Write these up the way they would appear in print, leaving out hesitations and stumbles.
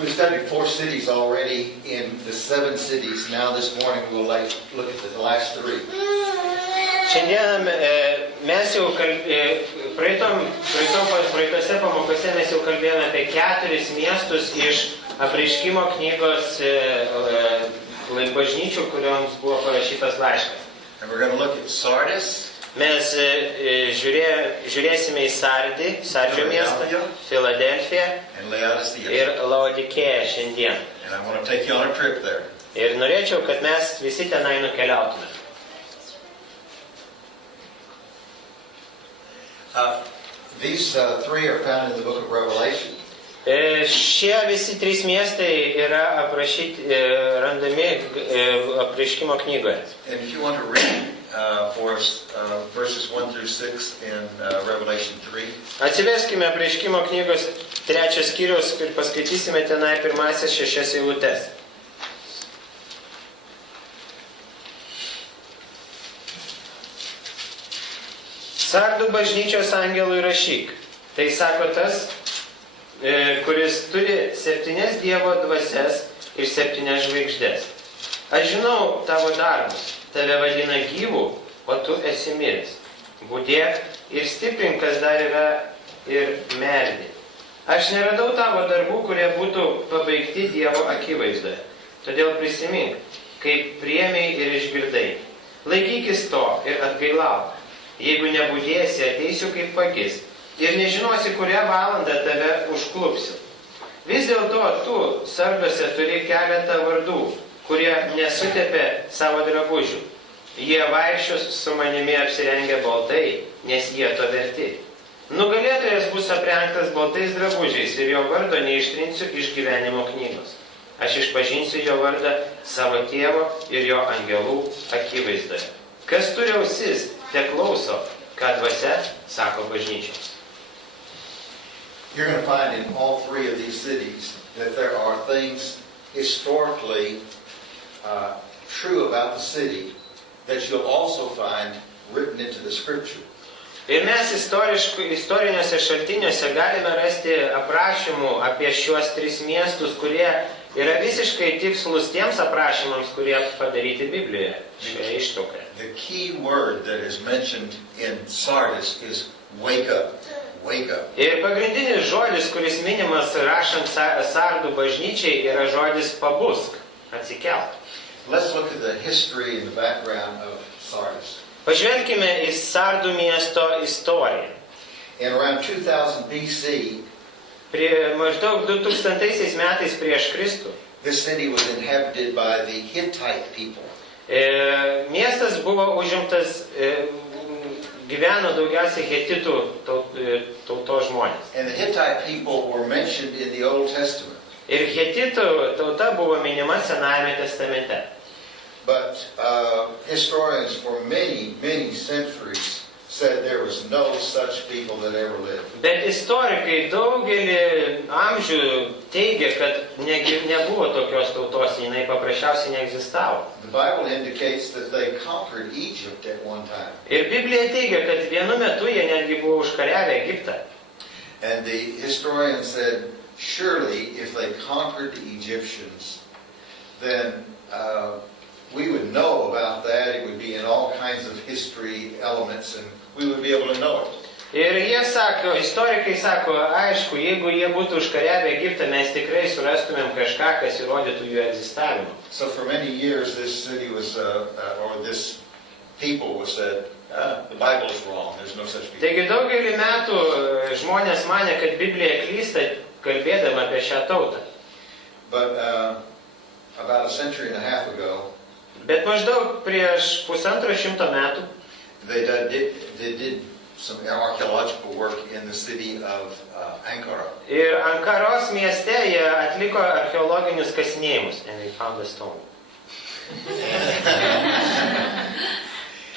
We've studied 4 cities already in the 7 cities. Now this morning we'll look at the last 3. Šiandien mes jau praeitose pamokose mes jau kalbėjome apie 4 miestus iš Apreiškimo knygos bažnyčių, kurioms buvo parašytas laiškas. And we're going to look at Sardis. Mes žiūrėsime į Sardžio miestą, Filadelfiją ir Laodikėją šiandien. And I want to take you on a trip there. Ir norėčiau, kad mes visi tenai nukeliautume. These 3 are found in the book of Revelation. Šie visi 3 miestai yra randami Apreiškimo knygoje. And if you want to read for us verses 1 through 6 in Revelation 3. Atsiverskime Apreiškimo knygos 3 skyriaus ir paskaitysime tenai pirmasias 6 eilutes. Sardų bažnyčios angelui rašyk. Tai sako tas, kuris turi 7 Dievo dvasias ir 7 žvaigždės. Aš žinau tavo darbus, tave vadina gyvų, o tu esi miręs. Budėk ir stiprink, kas dar yra, ir merdi. Aš neradau tavo darbų, kurie būtų pabaigti Dievo akivaizdoje. Todėl prisimink, kaip priėmei ir išgirdai. Laikykis to ir atgailauk. Jeigu nebudėsi, ateisiu kaip vagis ir nežinosi, kurią valandą tave užklupsiu. Vis dėlto tu Sarduose turi keletą vardų, kurie nesutepė savo drabužių. Jie vaikščios su manimi apsirengę baltai, nes jie to verti. Nugalėtojas bus aprengtas baltais drabužiais ir jo vardo neištrinsiu iš gyvenimo knygos. Aš išpažinsiu jo vardą savo tėvo ir jo angelų akivaizdoje. Kas turi ausis, te klauso, ką dvasia sako bažnyčioms. You're going to find in all 3 of these cities that there are things historically true about the city that you'll also find written into the scripture. Ir mes istoriniuose šaltiniuose galime rasti aprašymų apie šiuos 3 miestus, kurie yra visiškai tikslus tiems aprašymams, kurie padaryti Biblijoje, šioje ištraukoje. The key word that is mentioned in Sardis is wake up. Wake up. Ir pagrindinis žodis, kuris minimas rašant Sardų bažnyčiai, yra žodis pabusk, atsikelk. Let's look at the history and the background of Sardis. Pažvelkime į Sardų miesto istoriją. In around 2000 BC, Maždaug 2000 metais prieš Kristų, this city was inhabited by the Hittite people. Miestas buvo užimtas, gyveno daugiausiai hetitų tautos žmonės. And the Hittite people were mentioned in the Old Testament. Ir hetitų tauta buvo minima Senajame testamente. But historians for many, many centuries said there was no such people that ever lived. Bet istorikai daugelį amžių teigia, kad nebuvo tokios tautos, jinai paprasčiausiai neegzistavo. The Bible indicates that they conquered Egypt at one time. Ir Biblija teigia, kad vienu metu jie netgi buvo užkariavę Egiptą. And the historian said, surely if they conquered the Egyptians, then we would know about that. It would be in all kinds of history elements and we would be able to know it. Ir jie sako, istorikai sako, aišku, jeigu jie būtų užkariavę Egiptą, mes tikrai surastumėm kažką, kas įrodytų jų egzistavimą. So for many years this city was, or this people was said, the Bible is wrong, there's no such people. Taigi daugelį metų žmonės manė, kad Biblija klysta, kalbėdama apie šią tautą. But about a century and a half ago, Bet maždaug prieš 150 metų they did some archaeological work in the city of Ankara. ir Ankaros mieste jie atliko archeologinius kasinėjimus. And they found a stone.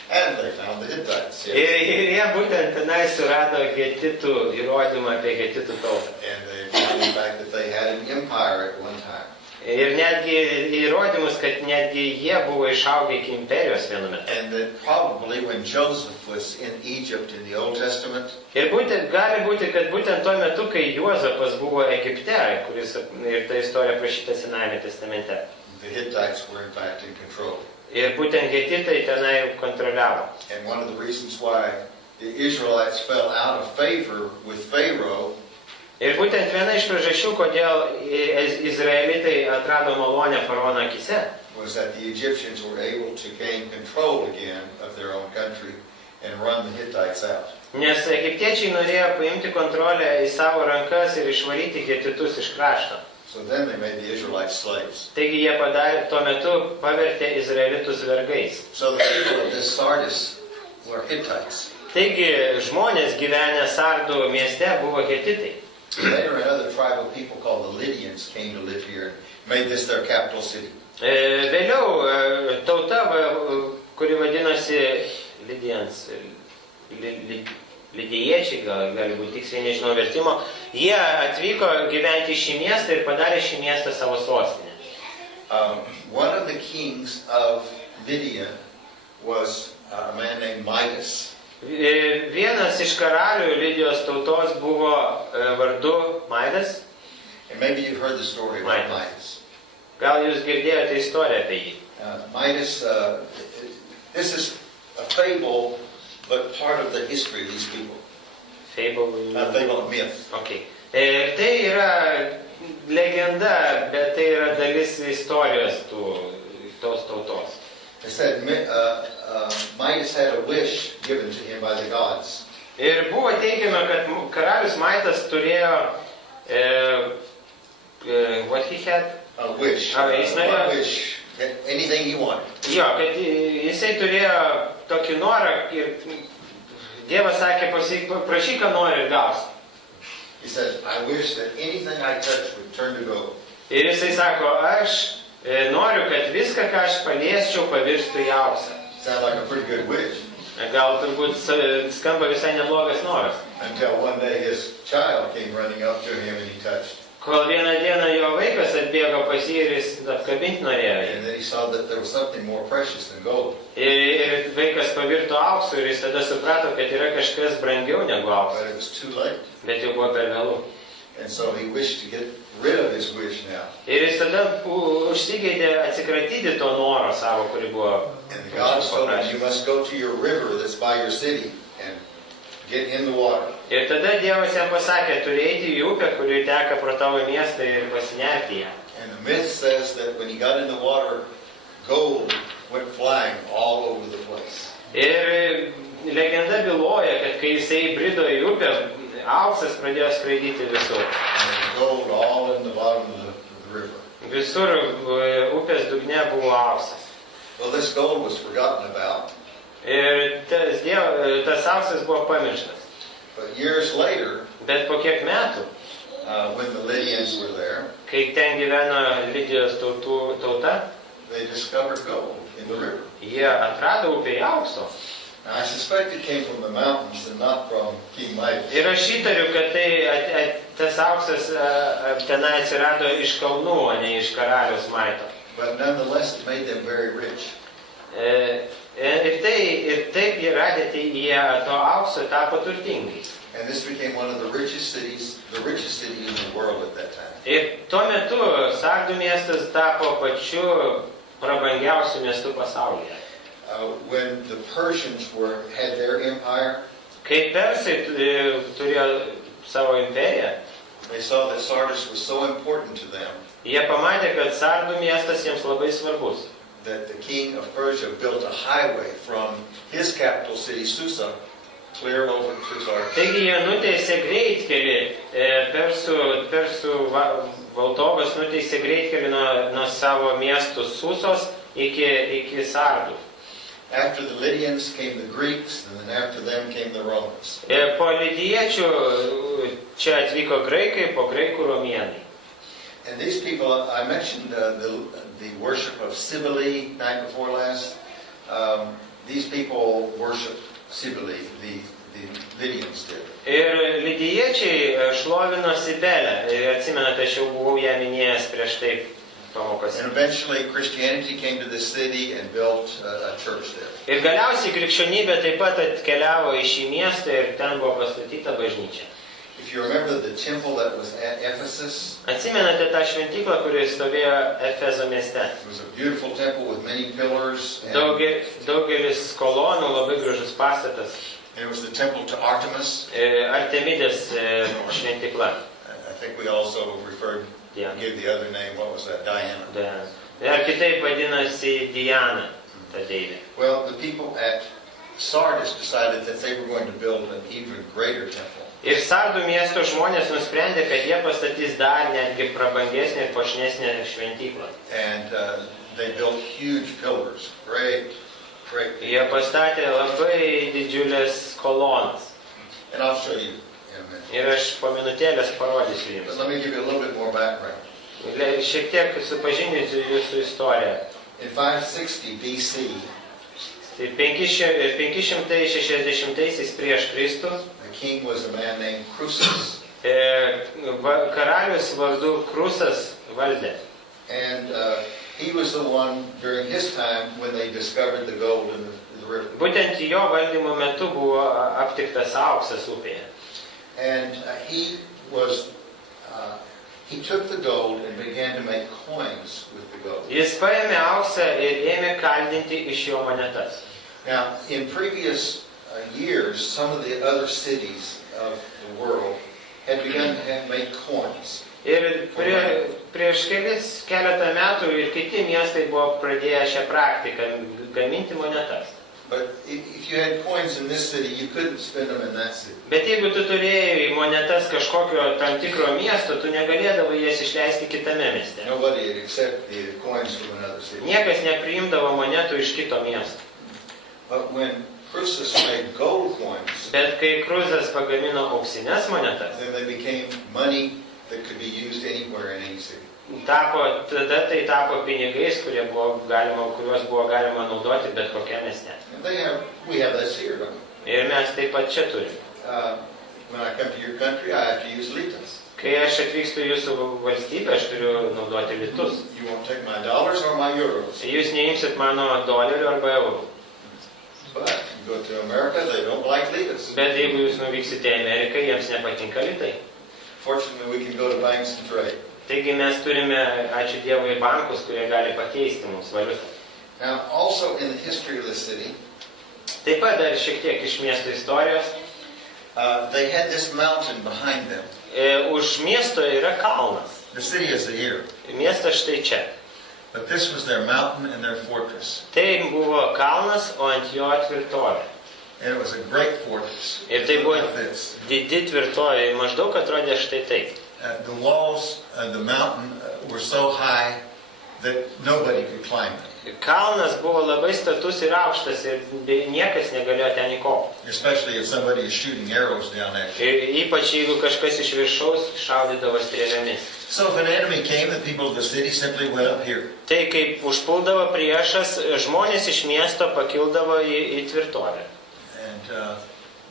And they found the Hittites. Yes. Ir jie būtent tenai surado hetitų įrodymą apie hetitų tautą. And they found the fact that they had an empire at one time. Ir netgi įrodymus, kad netgi jie buvo išaugę iki imperijos vienu metu. And that probably when Joseph was in Egypt in the Old Testament, Ir gali būti, kad būtent tuo metu, kai Juozapas buvo Egipte, kuris ir ta istorija prašyta Senajame testamente. the Hittites were in fact in control. Ir būtent hetitai tenai kontroliavo. And one of the reasons why the Israelites fell out of favor with Pharaoh Ir būtent viena iš priežasčių, kodėl izraelitai atrado malonę faraono akise, was that the Egyptians were able to gain control again of their own country and run the Hittites out. nes egiptiečiai norėjo paimti kontrolę į savo rankas ir išvaryti hetitus iš krašto. So then they made the Israelites slaves. Taigi jie tuo metu pavertė izraelitus vergais. So the people of this Sardis were Hittites. Taigi žmonės gyvenę Sardų mieste buvo hetitai. Later, another tribe of people called the Lydians came to live here and made this their capital city. Vėliau tauta, kuri vadinosi Lydians, Lydijiečiai, gali būti tiksliai, nežinau vertimo, jie atvyko gyventi į šį miestą ir padarė šį miestą savo sostinę. One of the kings of Lydia was a man named Midas. Vienas iš karalių Lydijos tautos buvo vardu Maidas. And maybe you've heard the story about Midas. Gal jūs girdėjote istoriją apie jį? Midas, this is a fable, but part of the history of these people. Fable. A fable of myth. Okay. Ir tai yra legenda, bet tai yra dalis istorijos tos tautos. They said Midas had a wish given to him by the gods. Ir buvo teigiama, kad karalius Maidas turėjo what he had? A wish. Jis norėjo, One wish. Anything he wanted. jo, kad jisai turėjo tokį norą ir Dievas sakė, prašyk, ką nori ir gausi. He said, I wish that anything I touch would turn to gold. Ir jisai sako, aš noriu, kad viską, ką aš paliesčiau, pavirstų į auksą. Sounds like a pretty good wish. Gal turbūt skamba visai neblogas noras. Until one day his child came running up to him and he touched. Kol vieną dieną jo vaikas atbėgo pas jį ir jis apkabinti norėjo. And then he saw that there was something more precious than gold. Ir vaikas pavirto auksu ir jis tada suprato, kad yra kažkas brangiau negu But auksas. it was too late. Bet jau buvo per vėlų. And so he wished to get rid of his wish now. Ir jis tada užsigeidė atsikratyti to noro savo, kuri buvo. And the gods told him, you must go to your river that's by your city and get in the water. Ir tada Dievas jam pasakė, turi eiti į upę, kuri teka pro tavo miestą ir pasinerti ją. And the myth says that when he got in the water, gold went flying all over the place. Ir legenda byloja, kad kai jisai brido į upę, auksas pradėjo skraidyti visur. And gold all in the bottom of the river. Visur upės dugne buvo auksas. Well, this gold was forgotten about. Ir tas auksas buvo pamirštas. But years later, Bet po kiek metų, when the Lydians were there, kai ten gyveno Lydijos tauta, they discovered gold in the river. jie atrado upėje aukso. Now, I suspect it came from the mountains and not from King Midas. Ir aš įtariu, kad tas auksas tenai atsirado iš kalnų, o ne iš karaliaus Maito. But nonetheless, it made them very rich. Ir taip jie radę, tai jie to aukso tapo turtingai. And this became one of the richest cities in the world at that time. Ir tuo metu Sardų miestas tapo pačiu prabangiausiu miestu pasaulyje. When the Persians had their empire, Kai persai turėjo savo imperiją, they saw that Sardis was so important to them jie pamatė, kad Sardų miestas jiems labai svarbus. that the king of Persia built a highway from his capital city, Susa, clear over to Sardis. Taigi jie nuteisė greitkelį, persų valdovas nuteisė greitkelį nuo savo miestų Susos iki Sardų. After the Lydians came the Greeks, and then after them came the Romans. Po lydiečių čia atvyko graikai, po graikų romėnai. And these people, I mentioned the worship of Cybele night before last. These people worship Cybele, the Lydians did. Ir lydiečiai šlovino Sibelę. Atsimenate, aš jau buvau ją minėjęs prieš tai. pamokose. And eventually Christianity came to this city and built a church there. Ir galiausiai krikščionybė taip pat atkeliavo į šį miestą ir ten buvo pastatyta bažnyčia. If you remember the temple that was at Ephesus, Atsimenate tą šventyklą, kuri stovėjo Efezo mieste? it was a beautiful temple with many pillars. And Daugelis kolonų, labai gražus pastatas. it was the temple to Artemis. Artemidės šventykla. I think we also referred, Yeah. gave the other name, what was that, Diana. Ar kitaip vadinasi Diana, ta deivė. Well, the people at Sardis decided that they were going to build an even greater temple. Ir Sardų miesto žmonės nusprendė, kad jie pastatys dar netgi prabangesnę ir puošnesnę šventyklą. And they built huge pillars, great Jie pastatė labai didžiulės kolonas. And I'll show you in a minute. Ir aš po minutėlės parodysiu But jums. let me give you a little bit more background. Šiek tiek supažindinsiu jūsų istoriją. In 560 BC, Tai 560 prieš Kristų the king was a man named Croesus. karalius vardu Krusas valdė. And he was the one during his time when they discovered the gold in the river. Būtent jo valdymo metu buvo aptiktas auksas upėje. And he took the gold and began to make coins with the gold. Jis paėmė auksą ir ėmė kaldinti iš jo monetas. Now, in previous years, some of the other cities of the world had begun to make coins. Ir prieš keletą metų ir kiti miestai buvo pradėję šią praktiką gaminti monetas. But if you had coins in this city, you couldn't spend them in that city. Bet jeigu tu turėjai monetas kažkokio tam tikro miesto, tu negalėdavai jas išleisti kitame mieste. Nobody would accept the coins from another city. Niekas nepriimdavo monetų iš kito miesto. But when Croesus made gold coins, Bet kai Kruzas pagamino auksinės monetas, then they became money that could be used anywhere in any city. tada tai tapo pinigais, kuriuos buvo galima naudoti bet kokiame mieste. And we have this here, don't we? Ir mes taip pat čia turime. When I come to your country, I have to use litas. Kai aš atvykstu į jūsų valstybę, aš turiu naudoti litus. You won't take my dollars or my euros. Jūs neimsit mano dolerių arba eurų. But you go to America, they don't like litas. Bet jeigu jūs nuvyksite į Ameriką, jiems nepatinka litai. Fortunately, we can go to banks and trade. Taigi mes turime, ačiū Dievui, bankus, kurie gali pakeisti mums valiutą. Now, also in the history of the city, Taip pat dar šiek tiek iš miesto istorijos. they had this mountain behind them. Už miesto yra kalnas. The city is here. Miestas štai čia. But this was their mountain and their fortress. Tai buvo kalnas, o ant jo tvirtovė. And it was a great fortress. Ir tai buvo Like this. didi tvirtovė, maždaug atrodė štai taip. The walls of the mountain were so high that nobody could climb it. Kalnas buvo labai status ir aukštas ir niekas negalėjo ten įkopti. Especially if somebody is shooting arrows down at you. Ir ypač jeigu kažkas iš viršaus šaudydavo strėlėmis. So if an enemy came, the people of the city simply went up here. Tai kaip užpuldavo priešas, žmonės iš miesto pakildavo į tvirtovę. And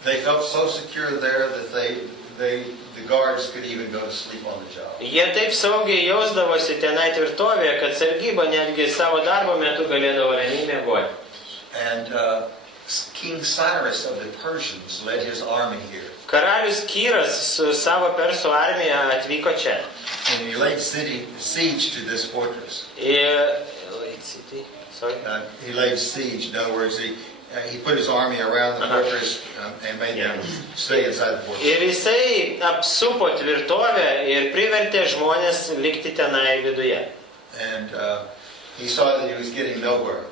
they felt so secure there that the guards could even go to sleep on the job. Jie taip saugiai jausdavosi tenai tvirtovėje, kad sargyba netgi savo darbo metu galėdavo ramiai miegoti. And King Cyrus of the Persians led his army here. Karalius Kyras su savo persų armija atvyko čia. And he laid siege to this fortress. He He laid siege. In other words, he put his army around the fortress and made them stay inside the fortress. Ir jisai apsupo tvirtovę ir privertė žmonės likti tenai viduje. And he saw that he was getting nowhere.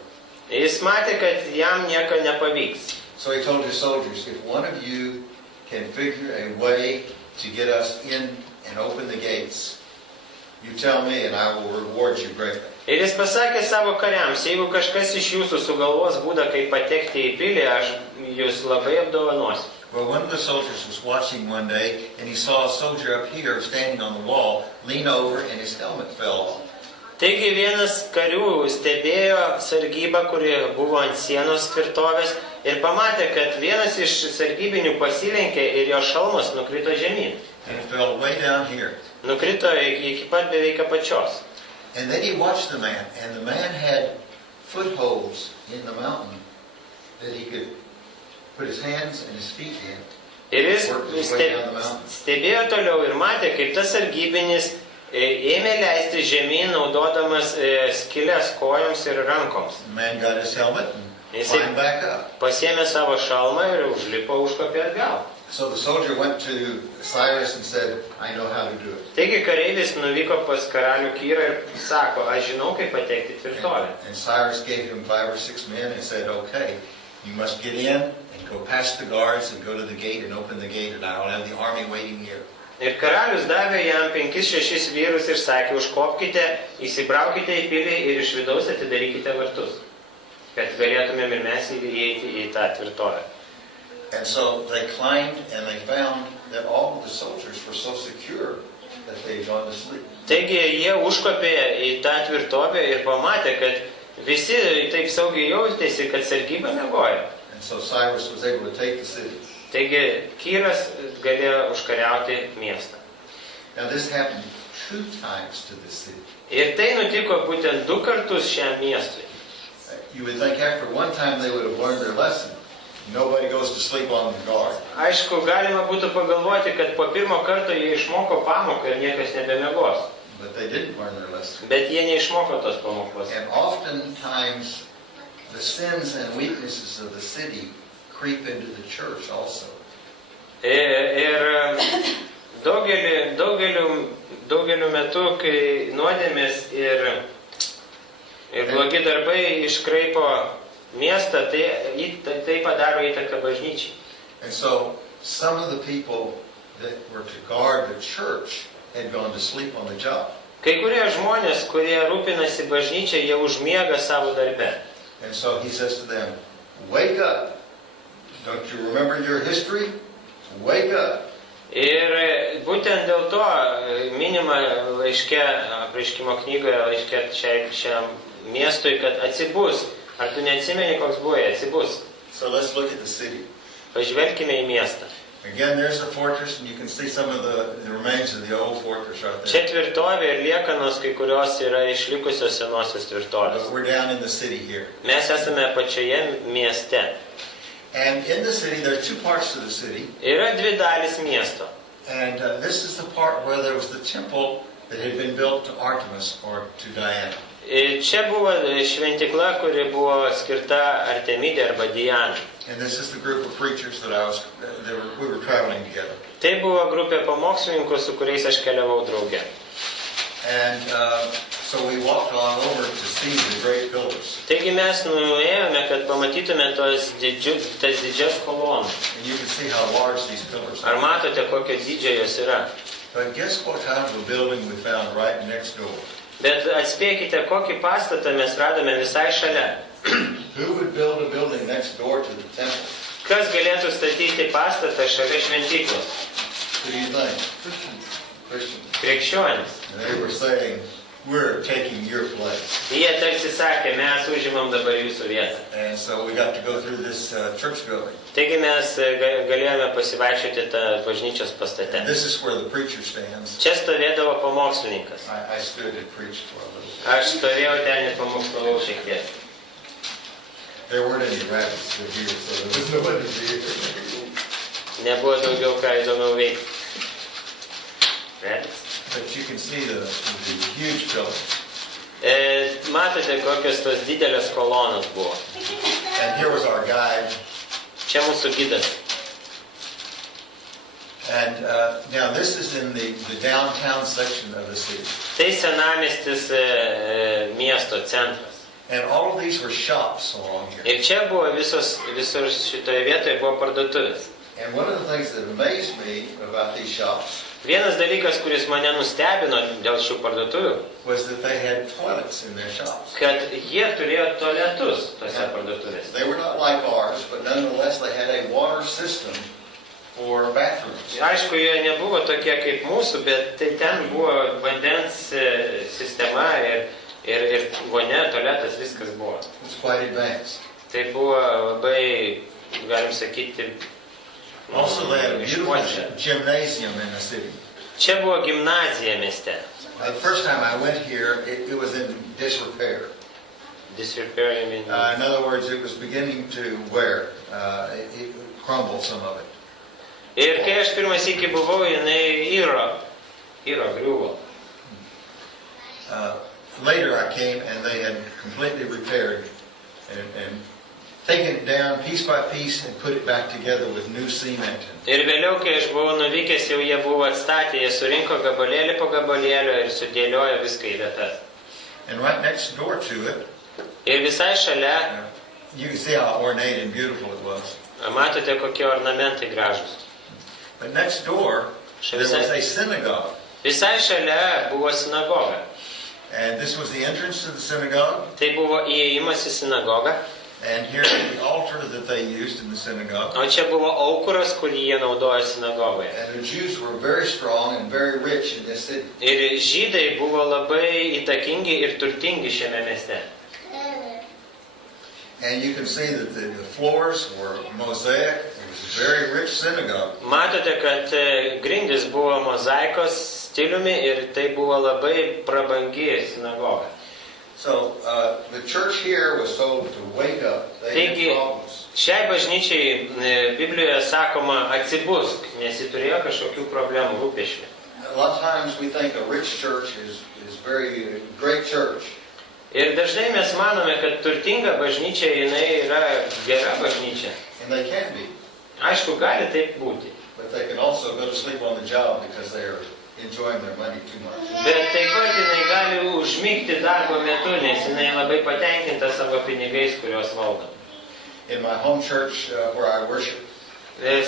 Jis matė, kad jam nieko nepavyks. So he told his soldiers, if one of you can figure a way to get us in and open the gates, you tell me and I will reward you greatly. Ir jis pasakė savo kariams, jeigu kažkas iš jūsų sugalvos būdą, kaip patekti į pilį, aš jūs labai apdovanosiu. Well, one of the soldiers was watching one day and he saw a soldier up here standing on the wall, lean over and his helmet fell off. Taigi vienas karių stebėjo sargybą, kuri buvo ant sienos tvirtovės ir pamatė, kad vienas iš sargybinių pasilenkė ir jo šalmas nukrito žemyn. And it fell way down here. Nukrito iki pat beveik apačios. And then he watched the man, and the man had footholds in the mountain that he could put his hands and his feet in. Ir jis stebėjo toliau ir matė, kaip tas sargybinis ėmė leisti žemyn, naudodamas skylės kojoms ir rankoms. The man got his helmet and climbed back up. Pasiėmė savo šalmą ir užlipo, užkopė atgal. So the soldier went to Cyrus and said, I know how to do it. Taigi kareivis nuvyko pas karalių Kyrą ir sako, aš žinau, kaip patekti tvirtovę. And Cyrus gave him 5 or 6 men and said, okay, you must get in and go past the guards and go to the gate and open the gate and I will have the army waiting here. Ir karalius davė jam 5-6 vyrus ir sakė, užkopkite, įsibraukite į pilį ir iš vidaus atidarykite vartus, kad galėtumėm ir mes įeiti į tą tvirtovę. And so they climbed and they found that all of the soldiers were so secure that they had gone to sleep. Taigi jie užkopė į tą tvirtovę ir pamatė, kad visi taip saugiai jautėsi, kad sargyba miegojo. And so Cyrus was able to take the city. Taigi Kyras galėjo užkariauti miestą. Now this happened 2 times to this city. Ir tai nutiko būtent 2 kartus šiam miestui. You would think after one time they would have learned their lesson. Nobody goes to sleep on the guard. Aišku, galima būtų pagalvoti, kad po pirmo karto jie išmoko pamoką ir niekas nebemiegos. But they didn't learn their lesson. Bet jie neišmoko tos pamokos. And oftentimes the sins and weaknesses of the city creep into the church also. Ir daugeliu metu, kai nuodėmės ir blogi darbai iškraipo miestą, tai padaro įtaką bažnyčiai. And so some of the people that were to guard the church had gone to sleep on the job. Kai kurie žmonės, kurie rūpinasi bažnyčią, jie užmiega savo darbe. And so he says to them, wake up. Don't you remember your history? Wake up. Ir būtent dėl to minima laiške, apreiškimo knygoje, laiške šiam miestui, kad atsibus. Ar tu neatsimeni, koks buvo, atsibus? So let's look at the city. Pažvelkime į miestą. Again, there's a fortress, and you can see some of the remains of the old fortress right there. Čia tvirtovė ir liekanos, kai kurios yra išlikusios senosios tvirtovės. But we're down in the city here. Mes esame pačioje mieste. And in the city, there are 2 parts to the city. Yra 2 dalys miesto. And this is the part where there was the temple that had been built to Artemis or to Diana. Čia buvo šventikla, kuri buvo skirta Artemidė arba Dianai. And this is the group of preachers that we were traveling together. Tai buvo grupė pamokslininkų, su kuriais aš keliavau drauge. And so we walked on over to see the great pillars. Taigi mes nuėjome, kad pamatytume tas didžias kolonas. And you can see how large these pillars Ar are. matote, kokio dydžio jos yra? But guess what kind of a building we found right next door? Bet atspėkite, kokį pastatą mes radome visai šalia. Who would build a building next door to the temple? Kas galėtų statyti pastatą šalia šventyklos? Who do you think? Christians. Krikščionis. And they were saying, we're taking your place. Jie tarsi sakė, mes užimam dabar jūsų vietą. And so we got to go through this church building. Taigi mes galėjome pasivaikščioti tą bažnyčios pastate. And this is where the preacher stands. Čia stovėdavo pamokslininkas. I stood and preached for a little. Aš stovėjau ten ir pamokslavau šiek tiek. There weren't any rabbits here, so there was nobody here. Nebuvo daugiau ką įdomiau veikti. But you can see the huge pillars. Matote, kokios tos didelės kolonos buvo. And here was our guide. Čia mūsų gidas. And now this is in the downtown section of the city. Tai senamiestis miesto centras. And all of these were shops along here. Ir čia buvo visur šitoje vietoje buvo parduotuvės. And one of the things that amazed me about these shops Vienas dalykas, kuris mane nustebino dėl šių parduotuvių, was that they had toilets in their shops. kad jie turėjo tualetus tose parduotuvėse. They were not like ours, but nonetheless they had a water system for bathrooms. Aišku, jie nebuvo tokie kaip mūsų, bet tai ten buvo vandens sistema ir vonia, tualetas, viskas buvo. It was quite advanced. Tai buvo labai, galim sakyti, Also, they had a beautiful gymnasium in the city. Čia buvo gimnazija mieste. The first time I went here, it was in disrepair. Disrepair, I mean. In other words, it was beginning to wear. It crumbled, some of it. Ir kai aš pirmą sykį buvau, jinai griuvo. Later I came and they had completely repaired and taken it down piece by piece and put it back together with new cement. Ir vėliau, kai aš buvau nuvykęs, jau jie buvo atstatę, jie surinko gabalėlį po gabalėlio ir sudėliojo viską į vietas. And right next door to it, Ir visai šalia, you can see how ornate and beautiful it was. matote, kokie ornamentai gražus. But next door, there was a synagogue. Visai šalia buvo sinagoga. And this was the entrance to the synagogue. Tai buvo įėjimas į sinagogą. And here's the altar that they used in the synagogue. O čia buvo aukuras, kurį jie naudojo sinagogoje. And the Jews were very strong and very rich in this city. Ir žydai buvo labai įtakingi ir turtingi šiame mieste. And you can see that the floors were mosaic. It was a very rich synagogue. Matote, kad grindys buvo mozaikos stiliumi ir tai buvo labai prabangi sinagoga. So the church here was told to wake up. They had Taigi, problems. šiai bažnyčiai Biblijoje sakoma atsibusk, nes ji turėjo kažkokių problemų, rūpesčių. A lot of times we think a rich church is very great church. Ir dažnai mes manome, kad turtinga bažnyčia, jinai yra gera bažnyčia. And they can be. Aišku, gali taip būti. But they can also go to sleep on the job because they are enjoying their money too much. Bet taip pat jinai gali užmigti darbo metu, nes jinai labai patenkinta savo pinigais, kuriuos valdo. In my home church where I worship,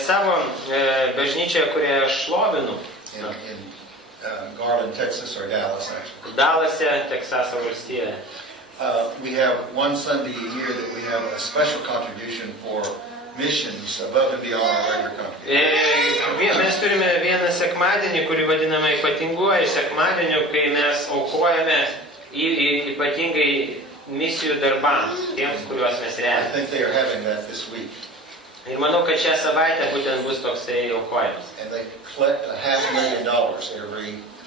Savo bažnyčioje, kurioje aš šlovinu, in Garland, Texas, or Dallas, actually, Dalase, Teksaso valstijoje, we have one Sunday a year that we have a special contribution for missions above and beyond our regular congregation. Mes turime vieną sekmadienį, kurį vadiname ypatinguoju sekmadieniu, kai mes aukojame ypatingai misijų darbams, tiems, kuriuos mes I remiame. think they are having that this week. Ir manau, kad šią savaitę būtent bus toksai aukojimas. And they collect $500,000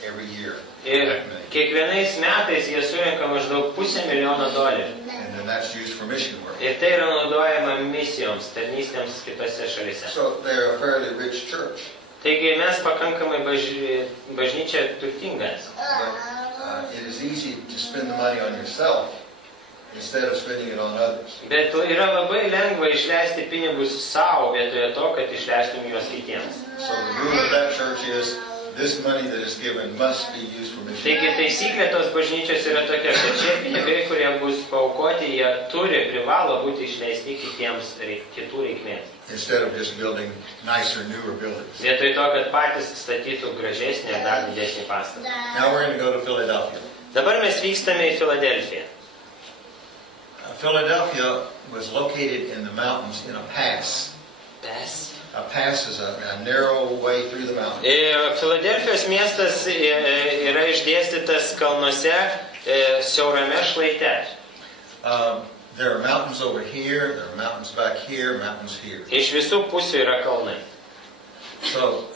every year. Ir kiekvienais metais jie surenka maždaug $500,000. And then that's used for mission work. Ir tai yra naudojama misijoms, tarnystėms kitose šalyse. So they're a fairly rich church. Taigi mes pakankamai bažnyčia turtingas. But it is easy to spend the money on yourself instead of spending it on others. Bet yra labai lengva išleisti pinigus savo vietoje to, kad išleistum juos kitiems. So the rule of that church is this money that is given must be used for mission. Taigi taisyklė tos bažnyčios yra tokia, kad šie pinigai, kurie bus paaukoti, jie privalo būti išleisti kitiems, kitų reikmėms. Instead of just building nicer, newer buildings. Vietoj to, kad patys statytų gražesnį ir dar didesnį pastatą. Now we're going to go to Philadelphia. Dabar mes vykstame į Filadelfiją. Philadelphia was located in the mountains in a pass. Pass. A pass is a narrow way through the mountains. Filadelfijos miestas yra išdėstytas kalnuose siaurame šlaite. There are mountains over here, there are mountains back here, mountains here. Iš visų pusių yra kalnai. So,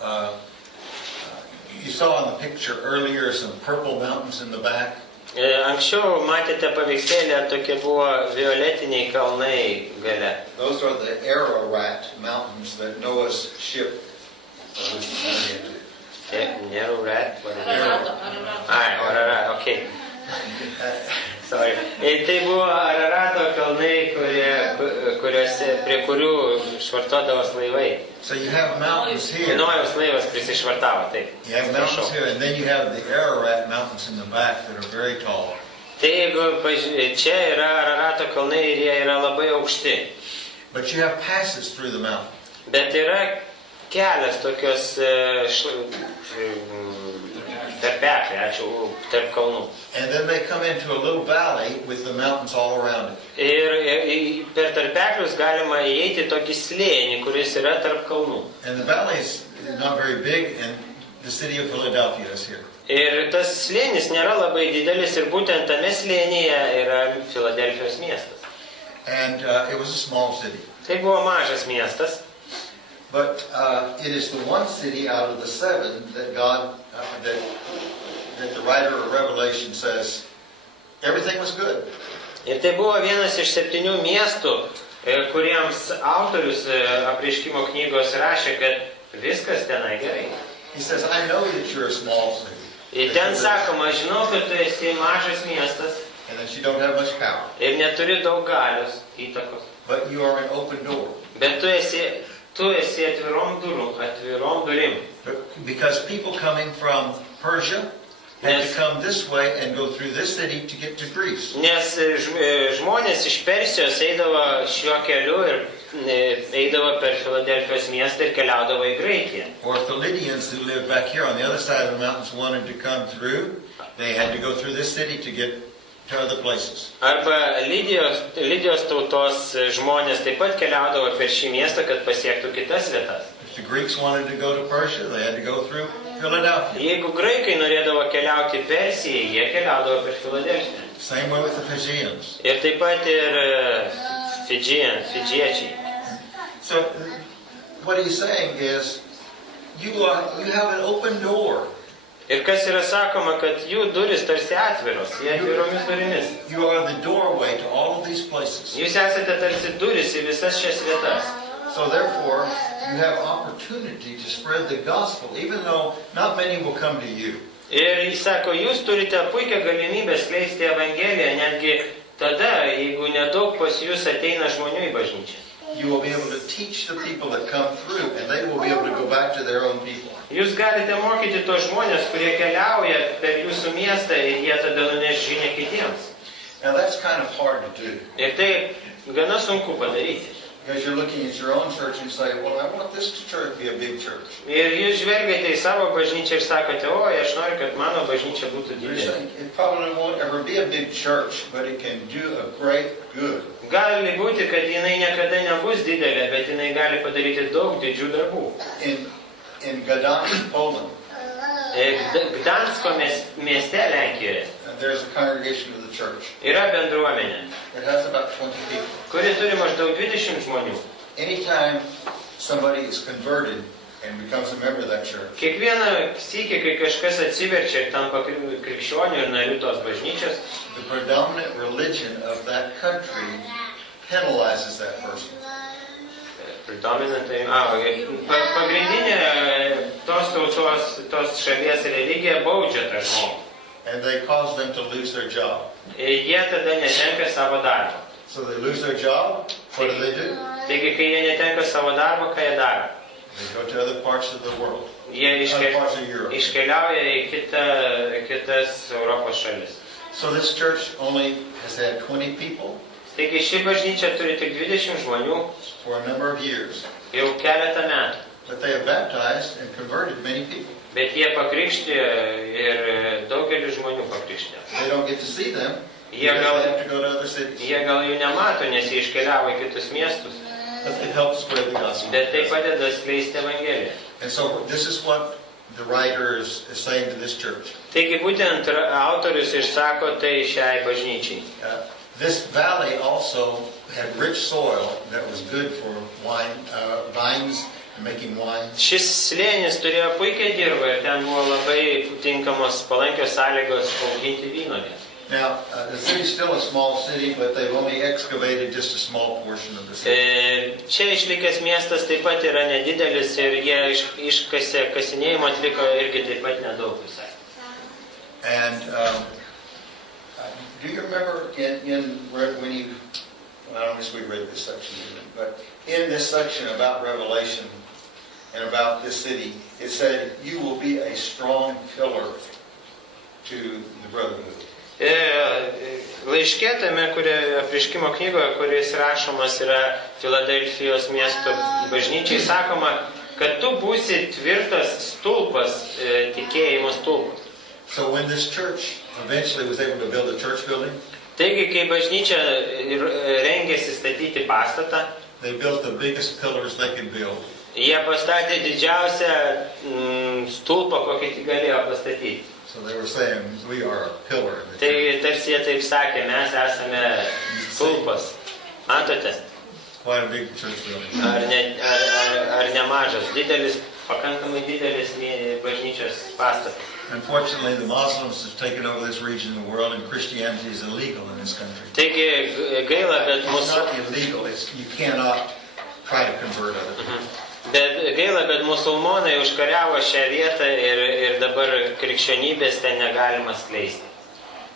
you saw in the picture earlier some purple mountains in the back. Anksčiau matėte paveikslėlę, tokie buvo violetiniai kalnai gale. Those are the Ararat mountains that Noah's ship was going into. Ararat? Ararat, okay. Sorry. Tai buvo Ararato kalnai, prie kurių švartuodavos laivai. So you have mountains here. Nojaus laivas prisišvartavo, taip. You have mountains here, and then you have the Ararat mountains in the back that are very tall. Tai jeigu čia yra Ararato kalnai ir jie yra labai aukšti. But you have passes through the mountain. Bet yra kelias tokios tarpekliai, tarp kalnų. And then they come into a little valley with the mountains all around it. Ir per tarpeklius galima įeiti tokį slėnį, kuris yra tarp kalnų. And the valley is not very big, and the city of Philadelphia is here. Ir tas slėnis nėra labai didelis ir būtent tame slėnyje yra Filadelfijos miestas. And it was a small city. Tai buvo mažas miestas. But it is the one city out of the seven that God, that the writer of Revelation says, everything was good. Ir tai buvo vienas iš 7 miestų, kuriems autorius apreiškimo knygos rašė, kad viskas tenai gerai. He says, I know that you're a small city. Ir ten sakoma, žinau, kad tu esi mažas miestas And that you don't have much power. ir neturi daug galios, įtakos. But you are an open door. Bet tu esi atvirom durim. Because people coming from Persia had to come this way and go through this city to get to Greece. Nes žmonės iš Persijos eidavo šiuo keliu ir eidavo per Filadelfijos miestą ir keliaudavo į Graikiją. Or if the Lydians who lived back here on the other side of the mountains wanted to come through, they had to go through this city to get to other places. Arba Lydijos tautos žmonės taip pat keliaudavo per šį miestą, kad pasiektų kitas vietas. If the Greeks wanted to go to Persia, they had to go through Philadelphia. Jeigu graikai norėdavo keliauti Persijai, jie keliaudavo per Filadelfiją. Same way with the Fijians. Ir taip pat ir fidžiečiai. So what he's saying is, you have an open door. Ir kas yra sakoma, kad jų duris tarsi atviros, jie atviromis durimis. You are the doorway to all of these places. Jūs esate tarsi duris į visas šias vietas. So therefore, you have opportunity to spread the gospel, even though not many will come to you. Ir jis sako, jūs turite puikią galimybę skleisti Evangeliją, netgi tada, jeigu nedaug pas jūs ateina žmonių į bažnyčią. You will be able to teach the people that come through, and they will be able to go back to their own people. Jūs galite mokyti tos žmonės, kurie keliauja per jūsų miestą ir jie tada nuneš žinią kitiems. Now that's kind of hard to do. Ir tai gana sunku padaryti. Because you're looking at your own church and say, well, I want this church to be a big church. Ir jūs žvelgiate į savo bažnyčią ir sakote, oi, aš noriu, kad mano bažnyčia būtų You're didelė. saying, it probably won't ever be a big church, but it can do a great good. Gali būti, kad jinai niekada nebus didelė, bet jinai gali padaryti daug didžių darbų. In Gdansk, Poland, Gdansko mieste Lenkijoje there's a congregation of the church. yra bendruomenė, It has about 20 people. kuri turi maždaug 20 žmonių. Anytime somebody is converted and becomes a member of that church, Kiekvieną sykį, kai kažkas atsiverčia ir tampa krikščionių ir narių tos bažnyčios, the predominant religion of that country penalizes that person. Pagrindinė tos tautos, tos šalies religija baudžia tą žmogų. And they cause them to lose their job. Jie tada netenka savo darbo. So they lose their job, what do? Taigi, kai jie netenka savo darbo, ką jie daro? They go to other parts of the world, Jie other parts of Europe. iškeliauja į kitas Europos šalis. So this church only has had 20 people Taigi, ši bažnyčia turi tik 20 žmonių for a number of years. jau keletą metų. But they have baptized and converted many people. Bet jie pakrikštė ir daugelį žmonių pakrikštė. They don't get to see them Jie because gal, they have to go to other cities. jie gal jų nemato, nes jie iškeliavo į kitus miestus. But it helps spread the gospel. Bet tai padeda skleisti Evangeliją. And so this is what the writer is saying to this church. Taigi būtent autorius išsako tai šiai bažnyčiai. This valley also had rich soil that was good for vines and making wine. Šis slėnis turėjo puikią dirvą ir ten buvo labai tinkamos palankios sąlygos auginti vynuogės. Now, the city's still a small city, but they've only excavated just a small portion of the city. Čia išlikęs miestas taip pat yra nedidelis ir jie iškasė kasinėjimo atliko irgi taip pat nedaug visai. And do you remember when you, well, I don't guess we read this section, but in this section about Revelation and about this city, it said, you will be a strong pillar to the brotherhood. Laiške tame, apreiškimo knygoje, kuris rašomas yra Filadelfijos miesto bažnyčiai, sakoma, kad tu būsi tvirtas stulpas, tikėjimo stulpas. So when this church eventually was able to build a church building, Taigi, kai bažnyčia rengėsi statyti pastatą, they built the biggest pillars they could build. Jie pastatė didžiausią stulpą, kokį tik galėjo pastatyti. So they were saying, we are a pillar. Tai tarsi jie taip sakė, mes esame stulpas. Matote? quite a big church building. Ar nemažas, pakankamai didelis bažnyčios pastatas. Unfortunately, the Muslims have taken over this region of the world, and Christianity is illegal in this country. Taigi gaila, kad It's not illegal, you cannot try to convert others. Bet gaila, kad musulmonai užkariavo šią vietą ir dabar krikščionybės ten negalima skleisti.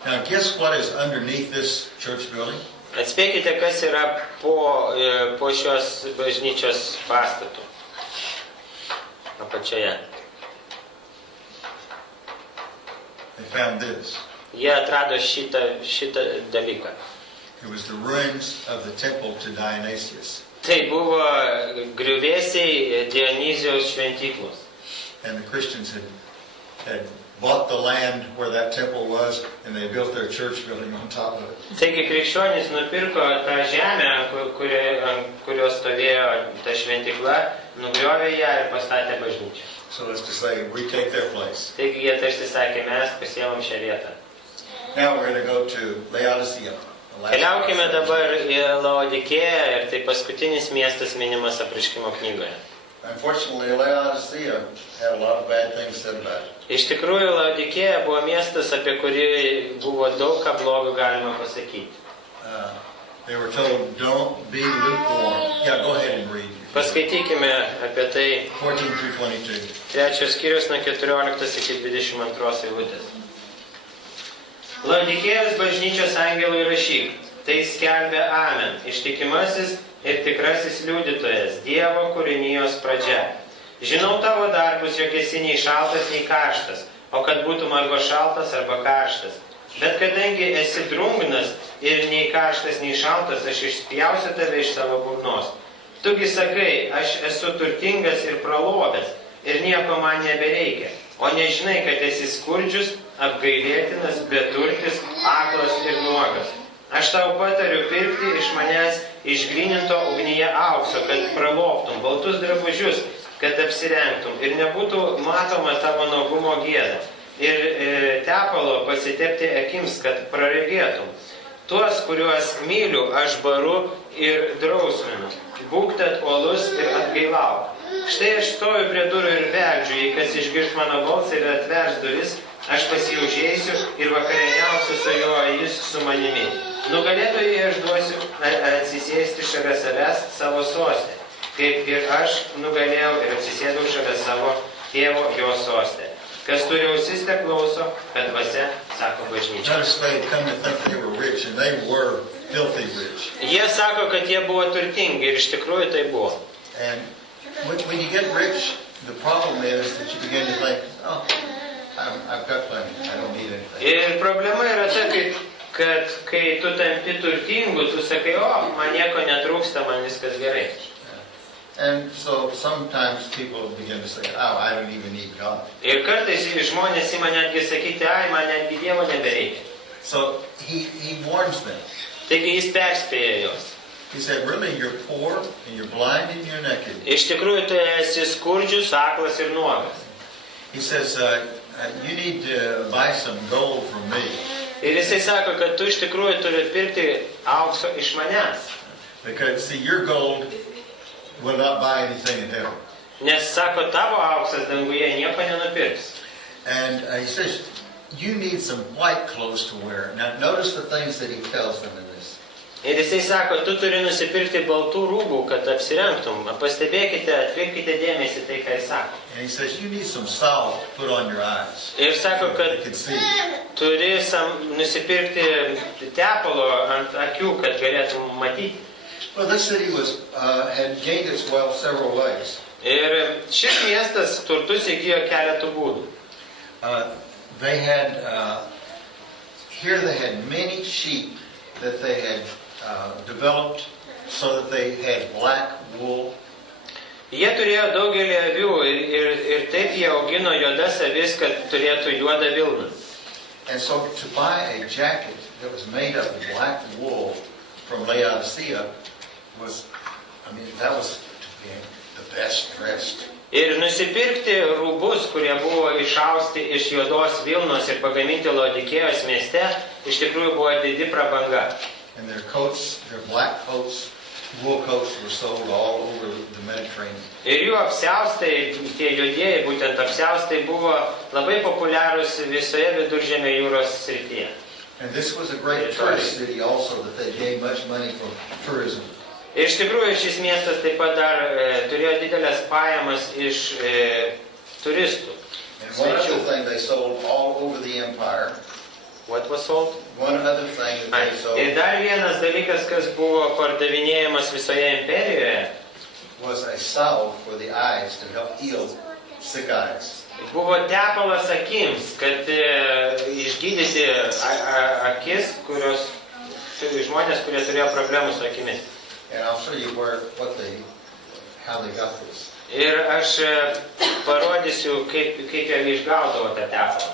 Now, guess what is underneath this church building? Atspėkite, kas yra po šios bažnyčios pastatu. Apačioje. They found this. Jie atrado šitą dalyką. It was the ruins of the temple to Dionysius. Tai buvo griuvėsiai Dionyzijaus šventyklos. And the Christians had bought the land where that temple was, and they built their church building on top of it. Taigi krikščionys nupirko tą žemę, kurios stovėjo ta šventykla, nugriovė ją ir pastatė bažnyčią. So as to say, we take their place. Taigi jie tarsi sakė, mes pasiėmam šią vietą. Now we're going to go to Laodicea. Keliaukime dabar į Laodikėją ir tai paskutinis miestas minimas Apreiškimo knygoje. Unfortunately, Laodicea had a lot of bad things said about it. Iš tikrųjų, Laodikėja buvo miestas, apie kurį buvo daug ką blogo galima pasakyti. They were told, don't be lukewarm. Yeah, go ahead and read. Paskaitykime apie tai 14 through 22. 3 skyrius nuo 14 iki 22 eilutės. Laodikėjos bažnyčios angelui rašyk, tai skelbia Amen, ištikimasis ir tikrasis liudytojas, Dievo kūrinijos pradžia. Žinau tavo darbus, jog esi nei šaltas, nei karštas, o kad būtum arba šaltas, arba karštas. Bet kadangi esi drungnas ir nei karštas, nei šaltas, aš išspjausiu tave iš savo burnos. Tugi sakai, aš esu turtingas ir pralobęs ir nieko man nebereikia, o nežinai, kad esi skurdžius, apgailėtinas, beturtis, aklas ir nuogas. Aš tau patariu pirkti iš manęs išgryninto ugnyje aukso, kad praloptum, baltus drabužius, kad apsirengtum ir nebūtų matoma tavo nuogumo gėda. Ir tepalo pasitepti akims, kad praregėtum. Tuos, kuriuos myliu, aš baru ir drausminu. Būk tad uolus ir atgailauk. Štai aš stoju prie durų ir beldžiu, jei kas išgirs mano balsą ir atvers duris, aš pas jį užeisiu ir vakarieniausiu su juo, jis su manimi. Nugalėtojui aš duosiu atsisėsti šalia savęs savo soste, kaip ir aš nugalėjau ir atsisėdau šalia savo tėvo jo soste. Kas turi ausis, te klauso, kad dvasia sako bažnyčia. Notice they had come to think they were rich, and they were filthy rich. Jie sako, kad jie buvo turtingi ir iš tikrųjų tai buvo. And when you get rich, the problem is that you begin to think, oh, I've got plenty, I don't need anything. Ir problema yra ta, kad kai tu tampi turtingu, tu sakai, o, man nieko netrūksta, man viskas gerai. And so sometimes people begin to say, oh, I don't even need God. Ir kartais žmonės ima netgi sakyti, ai, man netgi Dievo nebereikia. So he warns them. Taigi jis perspėja juos. He said, really, you're poor, and you're blind, and you're naked. Iš tikrųjų, tu esi skurdžius, aklas ir nuogas. He says, you need to buy some gold from me. Ir jisai sako, kad tu iš tikrųjų turi pirkti aukso iš manęs. Because, see, your gold will not buy anything in heaven. Nes, sako, tavo auksas danguje nieko nenupirks. And he says, you need some white clothes to wear. Now, notice the things that he tells them in this. Ir jisai sako, tu turi nusipirkti baltų rūbų, kad apsirengtum. Pastebėkite, atkreipkite dėmesį tai, ką jis sako. And he says, you need some salt to put on your eyes. Ir sako, kad You can see. turi nusipirkti tepalo ant akių, kad galėtum matyti. Well, this city had gained its wealth several ways. Ir šis miestas turtus įgijo keletų būdų. Here they had many sheep that they had developed so that they had black wool. Jie turėjo daugelį avių ir taip jie augino juodas avis, kad turėtų juodą vilną. And so to buy a jacket that was made of black wool from Laodicea that was to be the best dressed. Ir nusipirkti rūbus, kurie buvo išausti iš juodos vilnos ir pagaminti Laodikėjos mieste, iš tikrųjų buvo didi prabanga. And their coats, their black coats, wool coats were sold all over the Mediterranean. Ir jų apsiaustai, tie juodieji, būtent apsiaustai buvo labai populiarūs visoje Viduržemio jūros srityje. And this was a great tourist city also, that they gained much money from tourism. Ir iš tikrųjų šis miestas taip pat dar turėjo didelės pajamas iš turistų. And one other thing they sold all over the empire, What was sold? one other thing that they sold Ir dar vienas dalykas, kas buvo pardavinėjamas visoje imperijoje, was a salve for the eyes to help heal sick eyes. buvo tepalas akims, kad išgydyti akis, kurios žmonės, kurie turėjo problemų su akimis. And I'll show you how they got this. Ir aš parodysiu, kaip jie išgaudavo tą tepalą.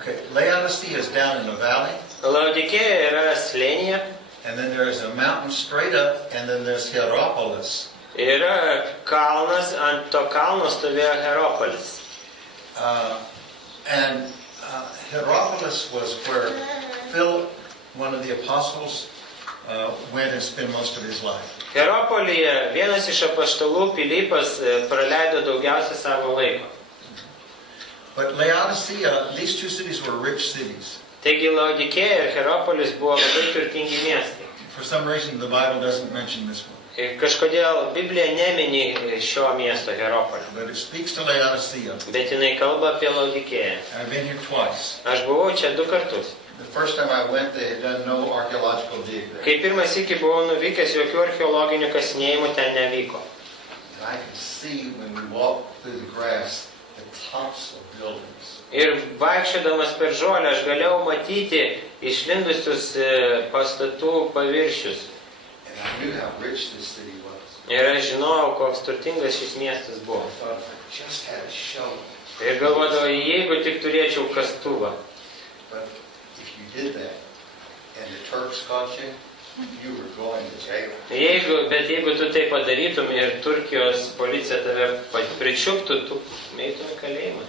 Okay, Laodicea is down in the valley, Laodikėja yra slėnyje, and then there's a mountain straight up, and then there's Hierapolis. yra kalnas, ant to kalno stovėjo Hieropolis. And Hierapolis was where Philip, one of the apostles, went and spent most of his life. Hieropolyje vienas iš apaštalų Pilypas praleido daugiausia savo laiko. But Laodicea, these two cities were rich cities. Taigi Laodikėja ir Hieropolis buvo labai turtingi miestai. For some reason, the Bible doesn't mention this one. Ir kažkodėl Biblija nemini šio miesto Hieropolio, But it speaks to Laodicea. bet jinai kalba apie Laodikėją. I've been here twice. Aš buvau čia 2 kartus. The first time I went, they had done no archaeological dig there. Kai pirmas sykį buvau nuvykęs, jokių archeologinių kasinėjimų ten nevyko. And I could see when we walked through the grass, the tops of buildings. Ir vaikščiodamas per žolę aš galėjau matyti išlindusius pastatų paviršius. And I knew how rich this city was. Ir aš žinojau, koks turtingas šis miestas buvo. I thought if I just had a shovel. Ir galvodavau, jeigu tik turėčiau kastuvą. But if you did that, and the Turks caught you, you were going to jail. Bet jeigu tu tai padarytum ir Turkijos policija tave pričiuptų, tu eitum į kalėjimą.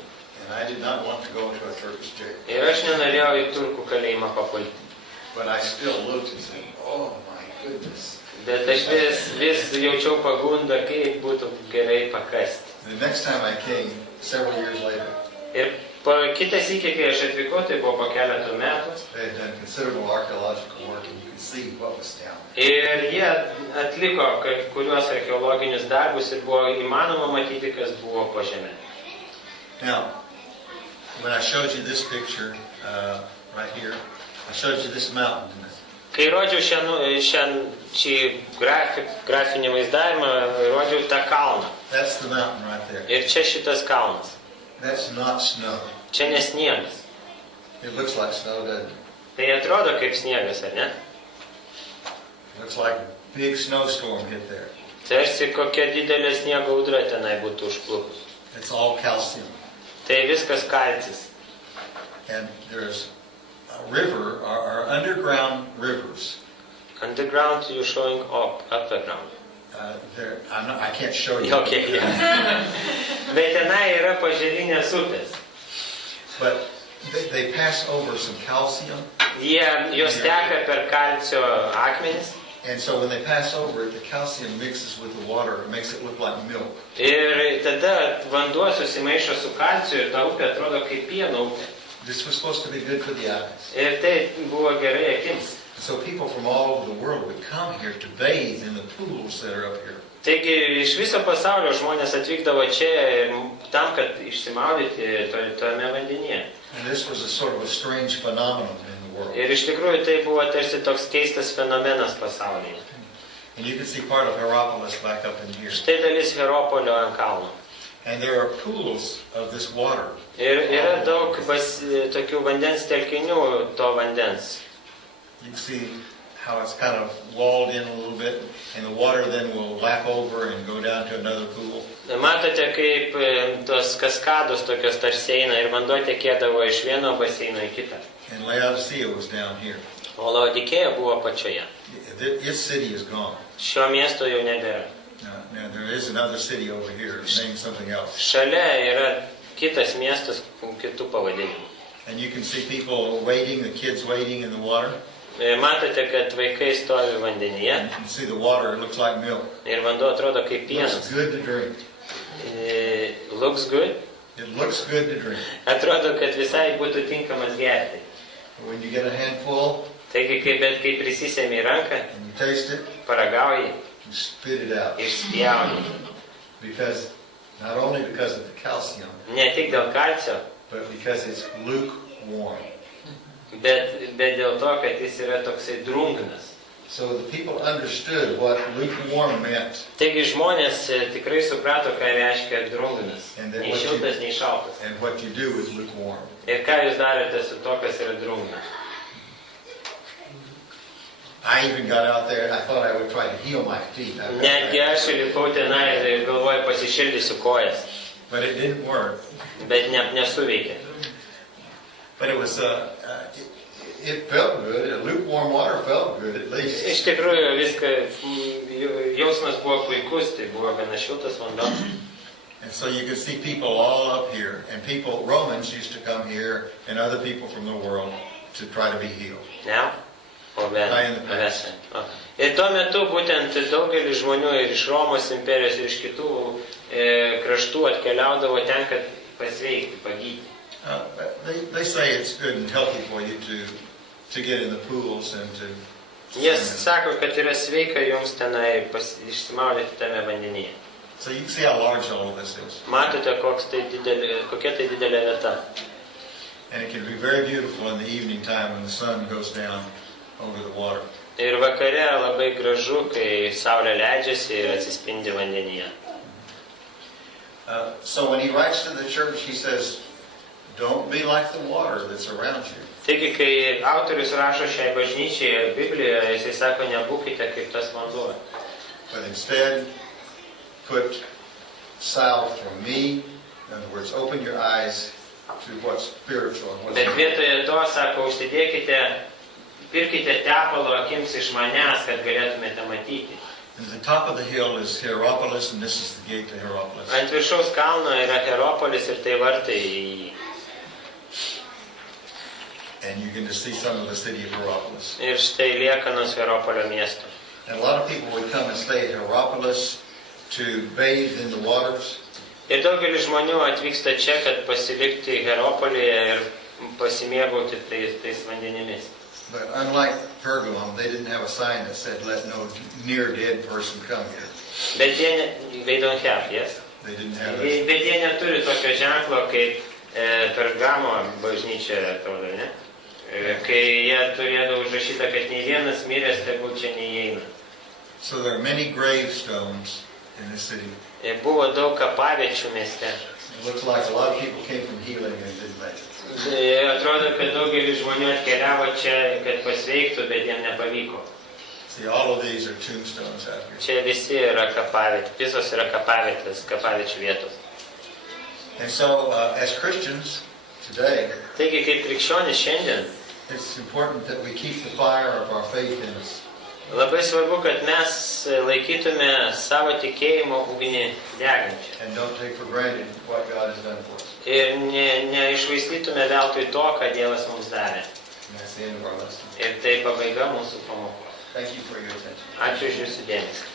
And I did not want to go into a Turkish jail. Ir aš nenorėjau į turkų kalėjimą papulti. But I still looked and said, oh my goodness. Bet aš vis jaučiau pagundą, kaip būtų gerai pakasti. The next time I came, several years later, Ir kitą sykį, kai aš atvykau, tai buvo po keletų metų. they had done considerable archaeological work, and you could see what was down there. Ir jie atliko kai kuriuos archeologinius darbus ir buvo įmanoma matyti, kas buvo po žemę. Now, when I showed you this picture right here, I showed you this mountain. Kai rodžiau šį grafinį vaizdavimą, rodžiau tą kalną. That's the mountain right there. Ir čia šitas kalnas. That's not snow. Čia nesniegas. It looks like snow, doesn't it? Tai atrodo kaip sniegas, ar ne? It looks like a big snowstorm hit there. Tarsi kokia didelė sniego audra tenai būtų užklupus. It's all calcium. Tai viskas kalcis. And there's a river, or underground rivers. Underground you're showing upground. I can't show you. Okay, yeah. Bet tenai yra paželinės upės. But they pass over some calcium. Jos teka per kalcio akmenis. And so when they pass over it, the calcium mixes with the water. It makes it look like milk. Ir tada vanduo susimaišo su kalciu ir ta upė atrodo kaip pieno upė. This was supposed to be good for the eyes. Ir tai buvo gerai akims. So people from all over the world would come here to bathe in the pools that are up here. Taigi iš viso pasaulio žmonės atvykdavo čia tam, kad išsimaudyti tame vandenyje. And this was a sort of a strange phenomenon in the world. Ir iš tikrųjų tai buvo tarsi toks keistas fenomenas pasaulyje. And you can see part of Hierapolis back up in here. Štai dalis Hieropolio ant kalno. And there are pools of this water. Ir yra daug tokių vandens telkinių to vandens. You can see how it's kind of walled in a little bit, and the water then will lap over and go down to another pool. Matote, kaip tos kaskados tokios tarsi eina ir vanduo tekėdavo iš vieno baseino į kitą. And Laodicea was down here. O Laodikėja buvo pačioje. Its city is gone. Šio miesto jau nebėra. Now there is another city over here named something else. Šalia yra kitas miestas kitų pavadinimų. And you can see people wading, the kids wading in the water. Matote, kad vaikai stovi vandenyje You can see the water, it looks like milk. ir vanduo atrodo kaip It pienas. looks good to drink. Looks good. It looks good to drink. Atrodo, kad visai būtų tinkamas gerti. But when you get a handful Taigi, kai prisisėmi į ranką, and you taste it, paragauji, you spit it out. išspjauni. Because, not only because of the calcium, Ne tik dėl kalcio, but because it's lukewarm. bet dėl to, kad jis yra toksai drungnas. So the people understood what lukewarm meant. Taigi žmonės tikrai suprato, ką reiškia drungnas. And then Nei what you- šiltas, nei šaltas. And what you do with lukewarm. Ir ką jūs darėte su to, kas yra drungnas? I even got out there and I thought I would try to heal my feet. Netgi aš lipau tenai ir galvoju pasišildysiu kojas, But it didn't work. bet nesuveikė. But it was, it felt good. Lukewarm water felt good at least. Iš tikrųjų jausmas buvo puikus, tai buvo gana šiltas vanduo. And so you could see people all up here. And people, Romans used to come here and other people from the world to try to be healed. Ne? O mes. Ir tuo metu būtent daugelis žmonių ir iš Romos imperijos ir iš kitų kraštų atkeliaudavo ten, kad pasveikti, pagydyti. They say it's good and healthy for you to get in the pools and to... Jie sako, kad yra sveika jums tenai išsimaudyti tame vandenyje. So you can see how large all of this is. Matote, kokia tai didelė vieta. And it can be very beautiful in the evening time when the sun goes down over the water. Ir vakare labai gražu, kai saulė leidžiasi ir atsispindi vandenyje. So when he writes to the church, he says, don't be like the water that's around you. Taigi, kai autorius rašo šiai bažnyčiai Biblijoje, jisai sako, nebūkite kaip tas vanduo. But instead, put salve from me. In other words, open your eyes to what's spiritual and what's Bet vietoje to, sako, užsidėkite, pirkite tepalo akims iš manęs, kad galėtumėte matyti. And the top of the hill is Hierapolis, and this is the gate to Hierapolis. Ant viršaus kalno yra Hieropolis ir tai vartai į jį. And you can just see some of the city of Hierapolis. Ir štai liekanos Hieropolio miesto. And a lot of people would come and stay at Hierapolis to bathe in the waters. Ir daugelis žmonių atvyksta čia, kad pasilikti Hieropolyje ir pasimėgauti tais vandenimis. But unlike Pergamum, they didn't have a sign that said, let no near dead person come here. Bet jie, they don't have, yes? They didn't have Bet jie neturi tokio ženklo, kaip Pergamo bažnyčia, atrodo, ne? Kai jie turėdavo užrašyta, kad nei vienas miręs tegul čia neįeina. So there are many gravestones in this city. Buvo daug kapaviečių mieste. It looks like a lot of people came from healing and didn't make it. Atrodo, kad daugelis žmonių atkeliavo čia, kad pasveiktų, bet jiem nepavyko. See, all of these are tombstones out here. Čia visi yra kapavietės, visos yra kapavietės, kapaviečių vietos. And so, as Christians today, Taigi, kaip krikščionis šiandien, it's important that we keep the fire of our faith in us. labai svarbu, kad mes laikytume savo tikėjimo ugnį degančią. And don't take for granted what God has done for us. Ir neišvaistytume veltui to, ką Dievas mums davė. And that's the end of our lesson. Ir tai pabaiga mūsų pamokos. Thank you for your attention. Ačiū už jūsų dėmesį.